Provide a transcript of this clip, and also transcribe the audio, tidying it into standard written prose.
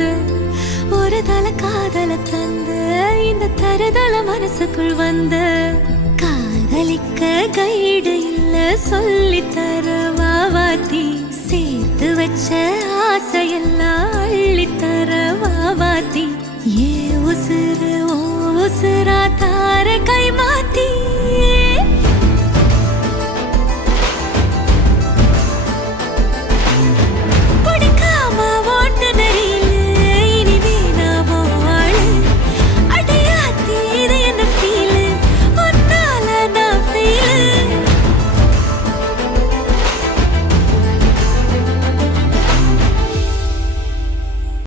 வந்து ஒரு தல காதல தந்து இந்த தருதல மனசுக்குள் வந்து காதலிக்க கைடு இல்ல சொல்லி தர வாவாத்தி சேர்த்து வச்ச ஆசையெல்லாம் அள்ளித்தர